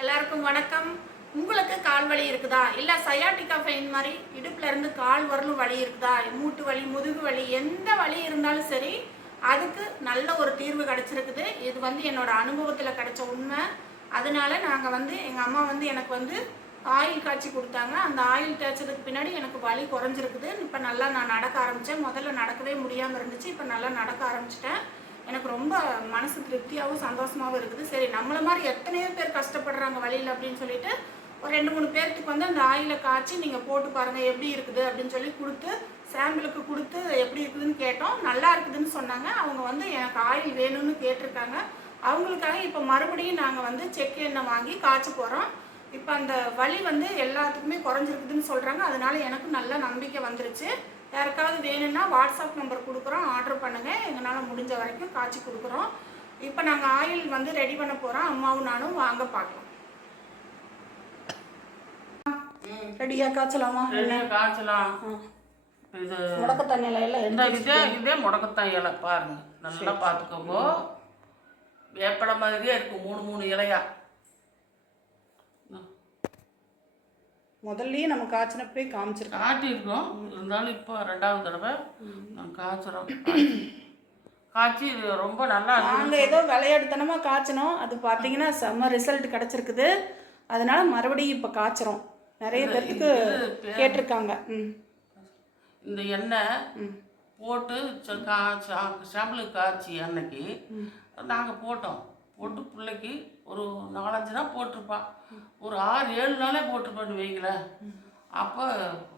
எல்லாருக்கும் வணக்கம். உங்களுக்கு கால் வலி இருக்குதா? இல்லை சயாட்டிக்கா பெயின் மாதிரி இடுப்புல இருந்து கால் வரலும் வலி இருக்குதா? மூட்டு வலி முதுகு வலி எந்த வலி இருந்தாலும் சரி அதுக்கு நல்ல ஒரு தீர்வு கிடச்சிருக்குது. இது வந்து என்னோட அனுபவத்தில் கிடைச்ச உண்மை. அதனால நாங்கள் வந்து எங்கள் அம்மா வந்து எனக்கு வந்து ஆயில் காய்ச்சி கொடுத்தாங்க. அந்த ஆயில் தேய்ச்சதுக்கு பின்னாடி எனக்கு வலி குறைஞ்சிருக்குது. இப்போ நல்லா நான் நடக்க ஆரம்பித்தேன் முதல்ல நடக்கவே முடியாமல் இருந்துச்சு. இப்போ நல்லா நடக்க ஆரம்பிச்சிட்டேன். எனக்கு ரொம்ப மனசு திருப்தியாகவும் சந்தோஷமாகவும் இருக்குது. சரி நம்மளை மாதிரி எத்தனையோ பேர் கஷ்டப்படுறாங்க வழியில் அப்படின்னு சொல்லிட்டு ஒரு ரெண்டு மூணு பேர்த்துக்கு வந்து அந்த ஆயிலை காய்ச்சி நீங்கள் போட்டு பாருங்கள் எப்படி இருக்குது அப்படின்னு சொல்லி கொடுத்து சாம்பிளுக்கு கொடுத்து எப்படி இருக்குதுன்னு கேட்டோம். நல்லா இருக்குதுன்னு சொன்னாங்க. அவங்க வந்து எனக்கு ஆயில் வேணும்னு கேட்டிருக்காங்க. அவங்களுக்காக இப்போ மறுபடியும் நாங்கள் வந்து செக் எண்ணெய் வாங்கி காய்ச்சி போகிறோம் இப்போ அந்த வலி வந்து எல்லாத்துக்குமே குறைஞ்சிருக்குதுன்னு சொல்கிறாங்க அதனால எனக்கு நல்ல நம்பிக்கை வந்துருச்சு. யாருக்காவது வேணும்னா வாட்ஸ்அப் நம்பர் கொடுக்குறோம் ஆர்டர் பண்ணுங்கள் எங்களால் முடிஞ்ச வரைக்கும் காய்ச்சி கொடுக்குறோம். இப்போ நாங்கள் ஆயில் வந்து ரெடி பண்ண போகிறோம் அம்மாவும் நானும் வாங்க பார்க்கலாம். ரெடியாக காய்ச்சலாமா? காய்ச்சலாம். இது முடக்க தண்ணியில எல்லாம் இந்த இதே இதே முடக்கத்தான் இலை பாருங்க. நல்லா பார்த்துக்கோங்க. வேப்பலை மாதிரியே இருக்கு. மூணு மூணு இலையா? முதல்லயே நம்ம காய்ச்சினப்பே காமிச்சிருக்கோம். காட்டியிருக்கோம். இருந்தாலும் இப்போ ரெண்டாவது தடவை நான் காய்ச்சுறோம். காய்ச்சி ரொம்ப நல்லா நாங்கள் ஏதோ விளையாடுத்தனமாக காய்ச்சினோம். அது பார்த்தீங்கன்னா செம்ம ரிசல்ட் கிடச்சிருக்குது. அதனால மறுபடியும் இப்போ காய்ச்சுறோம். நிறைய பேர்த்துக்கு கேட்டிருக்காங்க. ம். இந்த எண்ணெய் போட்டு சாம்பிளுக்கு காய்ச்சி அன்னைக்கு நாங்கள் போட்டோம். போட்டு பிள்ளைக்கு ஒரு நாலஞ்சு நாள் போட்டிருப்பான் ஒரு ஆறு ஏழு நாளே போட்டிருப்பான்னு வைங்களேன். அப்போ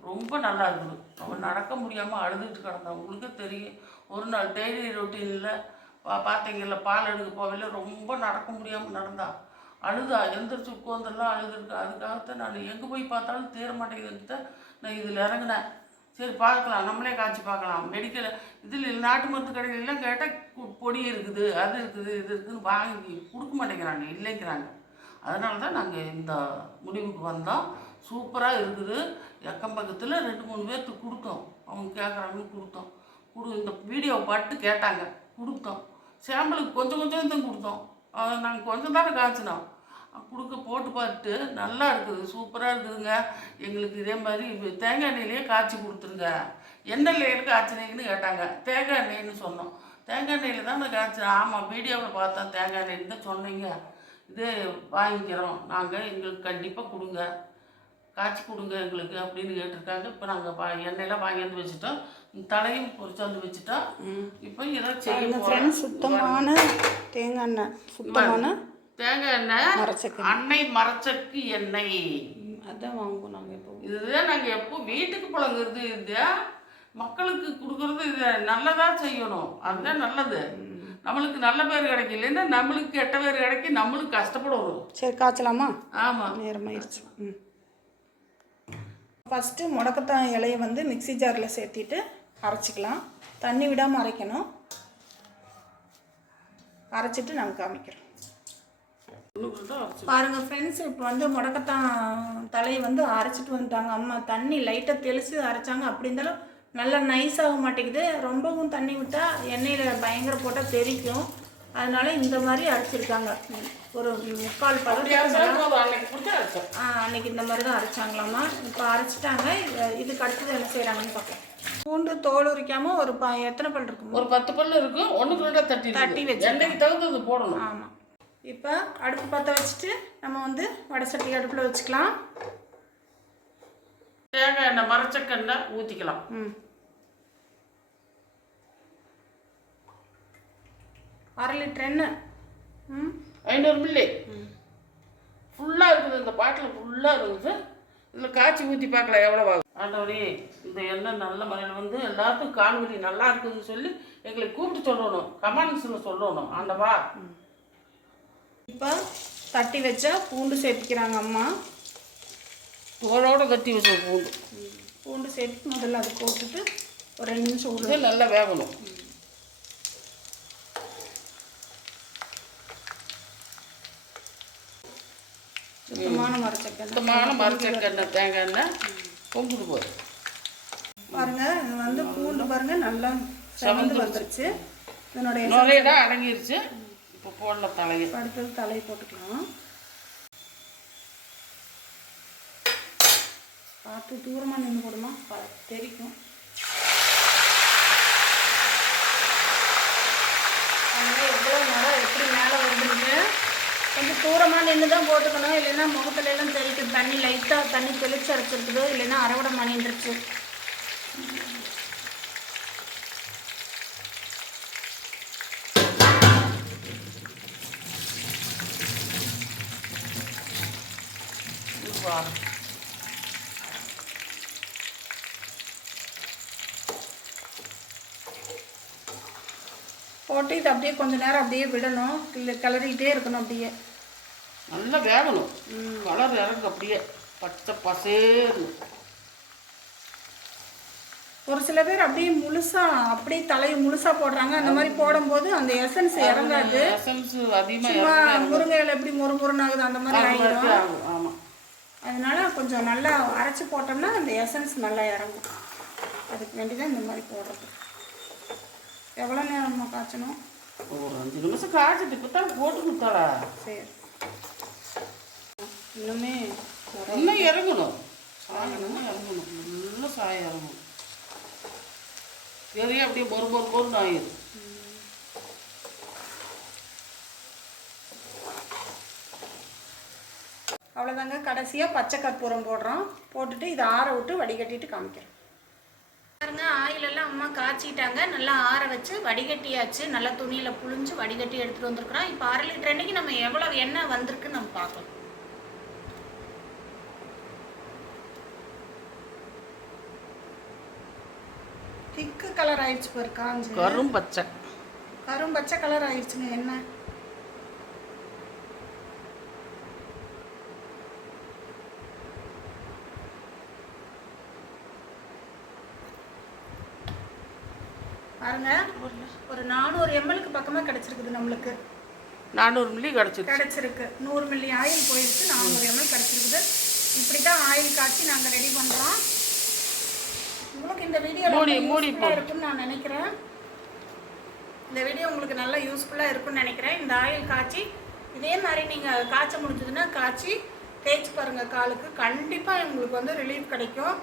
ரொம்ப நல்லா இருக்குது. அவன் நடக்க முடியாமல் அழுதுட்டு கிடந்தான் உங்களுக்கு தெரியும். ஒரு நாள் டெய்லி ரொட்டீனில் பார்த்தீங்கல்ல பால் எடுக்க போகல ரொம்ப நடக்க முடியாமல் நடந்தா. அழுதா. எந்திரிச்சு உட்காந்துலாம் அழுதுருக்கு அதுக்காகத்தான் நான் எங்கே போய் பார்த்தாலும் தீர மாட்டேங்குதுன்ட்டு நான் இதில் இறங்கினேன். சரி பார்க்கலாம். நம்மளே காய்ச்சி பார்க்கலாம். மெடிக்கல் இதில் நாட்டு மருந்து கடையிலலாம் கேட்டால் பொடி இருக்குது அது இருக்குது இது இருக்குதுன்னு வாங்கி கொடுக்க மாட்டேங்கிறாங்க இல்லைங்கிறாங்க. அதனால தான் நாங்கள் இந்த முடிவுக்கு வந்தோம். சூப்பராக இருக்குது. எக்கம் பக்கத்தில் ரெண்டு மூணு பேர்த்துக்கு கொடுத்தோம். அவங்க கேட்குறாங்கன்னு கொடுத்தோம். கொடு இந்த வீடியோவை பார்த்து கேட்டாங்க. கொடுத்தோம். சாம்பிளுக்கு கொஞ்சம் கொஞ்சம் தான் கொடுத்தோம். நாங்கள் கொஞ்சம் தானே காய்ச்சினோம். கொடுக்க போட்டு பார்த்துட்டு நல்லா இருக்குது சூப்பராக இருக்குதுங்க. எங்களுக்கு இதே மாதிரி தேங்காய் எண்ணெயிலேயே காய்ச்சி கொடுத்துருங்க. எண்ணெயில் காய்ச்சினீங்கன்னு கேட்டாங்க. தேங்காய் எண்ணெய்னு சொன்னோம். தேங்காய் எண்ணெயில் தான் நான் காய்ச்சினேன் ஆமாம் வீடியோவில் பார்த்தேன் தேங்காய் எண்ணெய்னு தான் சொன்னீங்க. இதே வாங்கிக்கிறோம். நாங்கள் எங்களுக்கு கண்டிப்பாக கொடுங்க. காய்ச்சி கொடுங்க எங்களுக்கு அப்படின்னு கேட்டிருக்காங்க. இப்போ நாங்கள் வா எண்ணெயெல்லாம் வாங்கி வந்து வச்சுட்டோம். தலையும் பொரிச்சு வந்து வச்சுட்டோம். இப்போ இதை செய்ய போகிறோம் ஃப்ரெண்ட்ஸ் சுத்தமான தேங்காய் எண்ணெய். சுத்தமான தேங்காய் எண்ணெய் மரச்சக்கு அன்னை மரச்சக்கு எண்ணெய். அதான் வாங்குவோம் நாங்கள் இப்போ இதுதான் நாங்கள் எப்போ வீட்டுக்கு பழங்குறது இது மக்களுக்கு கொடுக்கறது இது நல்லதாக செய்யணும். அதுதான் நல்லது. நம்மளுக்கு நல்ல பேர் கிடைக்கும் இல்லைன்னா நம்மளுக்கு கெட்ட பேர் கிடைக்கும் நம்மளுக்கு கஷ்டப்படணும் சரி காய்ச்சலாமா? ஆமாம் நேரமாயிருச்சு ம். ஃபஸ்ட்டு முடக்கத்தான் இலையை வந்து மிக்ஸி ஜாரில் சேர்த்திட்டு அரைச்சிக்கலாம். தண்ணி விடாமல் அரைக்கணும். அரைச்சிட்டு நாங்கள் காமிக்கிறோம். பாருங்க ஃப்ரெண்ட்ஸ் இப்போ வந்து முடக்கத்தான் தலையை வந்து அரைச்சிட்டு வந்துட்டாங்க. அம்மா தண்ணி லைட்டாக தெளித்து அரைச்சாங்க. அப்படி இருந்தாலும் நல்லா நைஸ் ஆக மாட்டேங்குது. ரொம்பவும் தண்ணி விட்டால் எண்ணெயில் பயங்கர போட்டால் தெரிக்கும். அதனால இந்த மாதிரி அரைச்சிருக்காங்க. ஒரு முக்கால் பதம் ஆ, அன்னைக்கு இந்த மாதிரி தான் அரைச்சாங்களாம்மா இப்போ அரைச்சிட்டாங்க. இ- இதுக்கு அடுத்தது என்ன செய்கிறாங்கன்னு பார்க்கலாம். பூண்டு தோல் உரிக்காம ஒரு ப எத்தனை பல் இருக்கும் ஒரு பத்து பல்லு இருக்கும் ஒன்றுக்கு ரெண்டாக தட்டி தட்டி. எண்ணெய்க்கு தகுந்தது போடணும். ஆமாம் இப்போ அடுப்பு பற்ற வச்சுட்டு நம்ம வந்து வடை சட்டி அடுப்பில் வச்சுக்கலாம். தேங்காய் எண்ணெய் மரச்சக்கு எண்ணெய் ஊற்றிக்கலாம் ம். அரை லிட்டர் எண்ணெய். ம். ஐநூறு மில்லி. ஃபுல்லாக இருக்குது இந்த பாட்டில் ஃபுல்லாக இருக்குது. இதில் காய்ச்சி ஊற்றி பார்க்கலாம் எவ்வளோ ஆகும் ஆண்டவரே இந்த எண்ணெய் நல்ல முறையில் வந்து எல்லாத்துக்கும் கால்வலி நல்லா இருக்குதுன்னு சொல்லி எங்களை கூப்பிட்டு சொல்லணும். கமெண்ட்ஸில் சொல்லணும். ஆண்டவா. இப்போ தட்டி வச்சா பூண்டு சேர்த்துக்கிறாங்க அம்மா. தோலோட கட்டி வச்ச பூண்டு. பூண்டு சேர்த்து முதல்ல அதை போட்டுட்டு ஒரு ரெண்டு நிமிஷம் இது நல்லா வேகணும். சுத்தமான மரச்சக்கரை சுத்தமான மரச்சக்கு எண்ணெய் தேங்காய் எண்ணெய் பொங்குது போய் பாருங்க வந்து பூண்டு பாருங்க நல்லா செவந்து வந்துருச்சு. இதனுடைய நுரையெல்லாம் அடங்கிருச்சு. போடல தலையை. படுத்தது தலையை போட்டுக்கலாம். பார்த்து தூரமாக நின்று போடுமா? போடலாம் தெரிக்கும். எவ்வளோ நேரம் எப்படி மேலே வந்துருக்கு? கொஞ்சம் தூரமாக நின்று தான் போட்டுக்கணும். இல்லைன்னா முகத்துல எல்லாம் தெளிக்குது. தண்ணி லைட்டாக தண்ணி தெளிச்சு அரைச்சிருக்குது இல்லைன்னா அரைவிட மணின்றுச்சு இதுவா போட்டு இது அப்படியே கொஞ்ச நேரம் அப்படியே விடணும். இல்லை கிளறிக்கிட்டே இருக்கணும் அப்படியே. நல்லா வேகணும். கலர் இறங்கு அப்படியே. பச்சை பசேர்னு. ஒரு சில பேர் அப்படியே முழுசா அப்படியே தலையை முழுசா போடுறாங்க. அந்த மாதிரி போடும்போது அந்த எசன்ஸ் இறங்காது. எசன்ஸ் அதிகமாக சும்மா முருங்கை இலை எப்படி முறு முருனாகுது அந்த மாதிரி ஆகிடும் அதனால கொஞ்சம் நல்லா அரைச்சி போட்டோம்னா அந்த எசன்ஸ் நல்லா இறங்கும். அதுக்கு வேண்டி தான் இந்த மாதிரி போடுறது. எவ்வளோ நேரமா காய்ச்சணும்? ஒரு அஞ்சு நிமிஷம் காய்ச்சிட்டு இப்போ தான் போட்டு கொடுத்தாளா? சரி. இன்னுமே இன்னும் இறங்கணும். சாயம் இன்னும் இறங்கணும். நல்லா சாயம் இறங்கணும். பெரிய அப்படியே மொறு மொறு மொறுன்னு ஆயிடும் அவ்வளோதாங்க கடைசியாக பச்சை கற்பூரம் போடுறோம். போட்டுட்டு இதை ஆற விட்டு வடிகட்டிட்டு காமிக்கிறோம். பாருங்க ஆயில் எல்லாம் அம்மா காய்ச்சிட்டாங்க. நல்லா ஆற வச்சு வடிகட்டியாச்சு. நல்லா துணியில் புழிஞ்சு வடிகட்டி எடுத்துகிட்டு வந்திருக்கிறோம். இப்போ அரை லிட்டர் எண்ணெய்க்கு நம்ம எவ்வளோ எண்ணெய் வந்திருக்குன்னு நம்ம பார்க்கலாம். திக்கு கலர் ஆயிடுச்சு பாரு காஞ்சு. கரும் பச்சை. கரும் பச்சை கலர் ஆயிடுச்சுங்க எண்ணெய். பாருங்க. ஒரு நானூறு எம்எல்க்கு பக்கமாக கிடைச்சிருக்குது நம்மளுக்கு. நானூறு மில்லி கிடச்சிருச்சு. கிடைச்சிருக்கு. நூறு மில்லி ஆயில் போயிடுச்சு நானூறு எம்எல் கிடைச்சிருக்குது. இப்படி தான் ஆயில் காய்ச்சி நாங்கள் ரெடி பண்ணுறோம் உங்களுக்கு இந்த வீடியோ மூடி, மூடி இருக்குன்னு நான் நினைக்கிறேன். இந்த வீடியோ உங்களுக்கு நல்லா யூஸ்ஃபுல்லாக இருக்கும்னு நினைக்கிறேன். இந்த ஆயில் காய்ச்சி இதே மாதிரி நீங்கள் காய்ச்ச முடிஞ்சதுன்னா காய்ச்சி தேய்ச்சி பாருங்கள் காலுக்கு. கண்டிப்பாக உங்களுக்கு வந்து ரிலீஃப் கிடைக்கும்.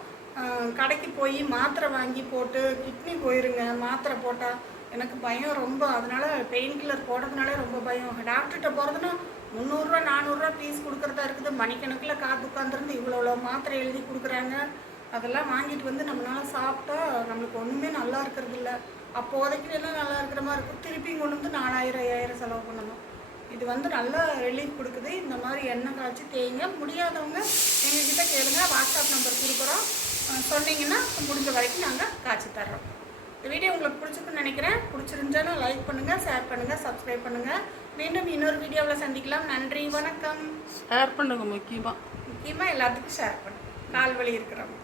கடைக்கு போய் மாத்திரை வாங்கி போட்டு கிட்னி போயிருங்க மாத்திரை போட்டால் எனக்கு பயம் ரொம்ப. அதனால பெயின் கில்லர் போடுறதுனாலே ரொம்ப பயம். டாக்டர்கிட்ட போகிறதுனா முந்நூறுரூவா நானூறுரூவா ஃபீஸ் கொடுக்குறதா இருக்குது. மணிக்கணக்கில் காத்து உட்காந்துருந்து இவ்வளோ இவ்வளோ மாத்திரை எழுதி கொடுக்குறாங்க. அதெல்லாம் வாங்கிட்டு வந்து நம்மளால சாப்பிட்டா நம்மளுக்கு ஒன்றுமே நல்லா இருக்கிறது இல்லை அப்போதைக்கு எல்லாம் நல்லா இருக்கிற மாதிரி இருக்கும். திருப்பியும் கொண்டு வந்து நாலாயிரம் ஐயாயிரம் செலவு பண்ணணும். இது வந்து நல்லா ரிலீஃப் கொடுக்குது. இந்த மாதிரி எண்ணெய் காய்ச்சி தேய்ங்க. முடியாதவங்க எங்ககிட்ட கேளுங்க. வாட்ஸ்அப் நம்பர் கொடுக்குறோம். சொன்னீங்கன்னா முடிஞ்ச வரைக்கும் நாங்கள் காய்ச்சி தர்றோம். இந்த வீடியோ உங்களுக்கு பிடிச்சிருக்குன்னு நினைக்கிறேன். பிடிச்சிருந்துச்சுன்னா லைக் பண்ணுங்கள் ஷேர் பண்ணுங்கள் சப்ஸ்கிரைப் பண்ணுங்கள் மீண்டும் இன்னொரு வீடியோவில் சந்திக்கலாம். நன்றி வணக்கம். ஷேர் பண்ணுங்க முக்கியமாக முக்கியமாக எல்லாத்துக்கும் ஷேர் பண்ணுங்க கால் வலி இருக்கிறவங்க.